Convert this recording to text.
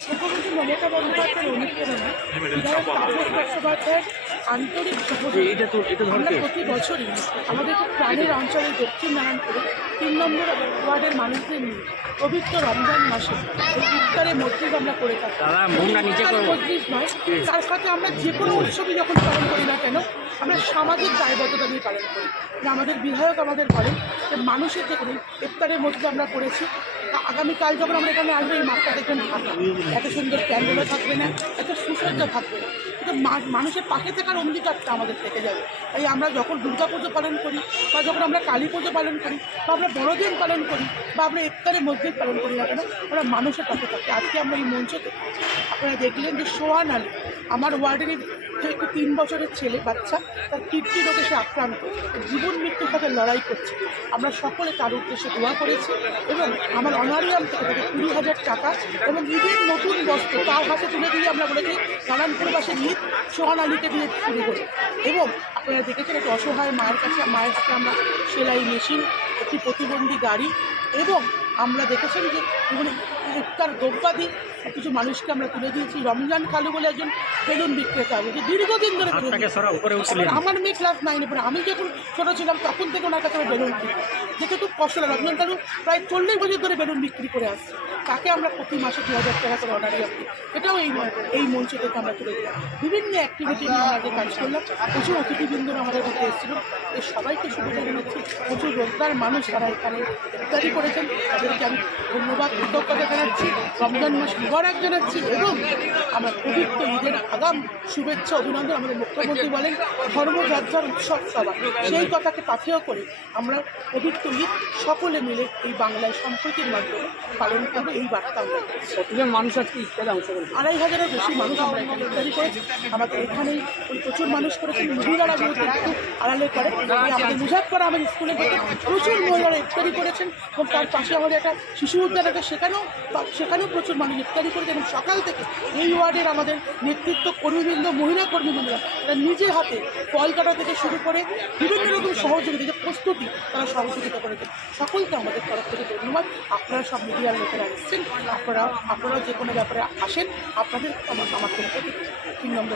মুখ্যমন্ত্রী মমতা বন্দ্যোপাধ্যায়ের অনুপ্রেরণা বিধায়ক তাপস বন্দ্যোপাধ্যায়ের আন্তরিক সহযোগিতা আমরা প্রতি বছরই আমাদের খুব প্রাণের অঞ্চলের দক্ষিণ নারায়ণপুরে ৩ নম্বর ওয়ার্ডের মানুষদের নিয়ে পবিত্র রমজান মাসে ইফতারে মসজিদ আমরা করে থাকি। মসজিদ নয়, তার সাথে আমরা যে কোনো উৎসবই যখন পালন করি না কেন আমরা সামাজিক দায়বদ্ধতা নিয়ে পালন করি। আমাদের বিধায়ক আমাদের বলেন যে মানুষের যে কোনো ইফতারের মসজিদ আমরা করেছি। আগামীকাল যখন আমরা এখানে আসবো এই মাঠটা দেখবেন ফাঁকা, এত সুন্দর প্যান্ডেলও থাকবে না, এত সুসজ্জা থাকবে না, কিন্তু মানুষের পাশে থাকার অঙ্গীকারটা আমাদের থেকে যাবে। তাই আমরা যখন দুর্গা পুজো পালন করি বা যখন আমরা কালী পুজো পালন করি বা আমরা বড়দিন পালন করি বা আমরা ইফতারে মসজিদ পালন করি না কেন আমরা মানুষের পাশে থাকি। আজকে আমরা এই মঞ্চতে আপনারা দেখলেন যে সোহান আলী আমার ওয়ার্ডেরই যে একটু ৩ বছরের ছেলে বাচ্চা, তার কিডনি রোগে সে আক্রান্ত, জীবন মৃত্যুর সাথে লড়াই করছে। আমরা সকলে তার উদ্দেশ্যে দোয়া করেছি এবং আমার অনারিয়াম থেকে 20,000 টাকা এবং ঈদের নতুন বস্ত্র তার হাতে তুলে দিয়ে আমরা বলেছি নারায়ণপুরবাসীর ঈদ সোহান আলীকে দিয়ে শুরু করি। এবং আপনারা দেখেছেন একটা অসহায় মায়ের কাছে মায়ের হাতে আমরা সেলাই মেশিন, একটি প্রতিবন্ধী গাড়ি এবং আমরা দেখেছেন যে ইফতার দ্রব্যাদি কিছু মানুষকে আমরা তুলে দিয়েছি। রমজান খালু বলে একজন বেলুন বিক্রেতা হবে যে দীর্ঘদিন ধরে আমার মেয়ে ক্লাস 9-এ পড়ে, আমি যখন ছোটো ছিলাম তখন থেকে ওনার কাছে আমি বেলুন কিনি, দেখে খুব কষ্ট লাগে। রমজান খালু প্রায় 40 বছর ধরে বেলুন বিক্রি করে আসছে, তাকে আমরা প্রতি মাসে 2,000 টাকা করে অর্ডার রাখি। এটাও এই মঞ্চ থেকে আমরা তুলে দিলাম। বিভিন্ন অ্যাক্টিভিটি নিয়ে আমরা যে কাজ করলাম, প্রচুর অতিথিবৃন্দরা আমাদের মধ্যে এসেছিল, এই সবাইকে শুভেচ্ছা জানাচ্ছি। প্রচুর রোজগার মানুষ তারা এখানে ইফতারি করেছেন, তাদেরকে আমি ধন্যবাদ কৃতজ্ঞতা জানাচ্ছি, রমজান মাস মুবারক জানাচ্ছি এবং আমার পবিত্র ঈদের আগাম শুভেচ্ছা অভিনন্দন। আমাদের মুখ্যমন্ত্রী বলেন ধর্মযাত্রার উৎসব সভা, সেই কথাকে পাথেয় করে আমরা পবিত্র ঈদ সকলে মিলে এই বাংলায় সম্প্রীতির মাধ্যমে পালন করবো, এই বার্তা আমরা। কতজন মানুষ আজকে ইফতারে অংশগ্রহণ? 2,500-এর বেশি মানুষ আমরা এখানে ইফতারি করেছি। আমাদের এখানেই প্রচুর মানুষ করেছেন, মহিলারা যেহেতু একটু আড়ালে করে, আমাদের মুজাফফর আহমেদ স্কুলে যেতে প্রচুর মহিলারা ইফতারি করেছেন এবং তার পাশে আমাদের একটা শিশু উদ্যান আছে, সেখানেও প্রচুর মানুষ ইফতারি করেছে। এবং সকাল থেকে এই ওয়ার্ডের আমাদের নেতৃত্ব কর্মীবৃন্দ, মহিলা কর্মীবৃন্দরা তারা নিজে হাতে ফল কাটা থেকে শুরু করে বিভিন্ন রকম সহযোগিতা যে প্রস্তুতি তারা সহযোগিতা করেছেন। সকলকে আমাদের তরফ থেকে ধন্যবাদ। আপনারা সব মিডিয়ার লোকেরা এসেছেন, আপনারা যে কোনো ব্যাপারে আসেন, আপনাদের আমার তরফ থেকে 3 নম্বর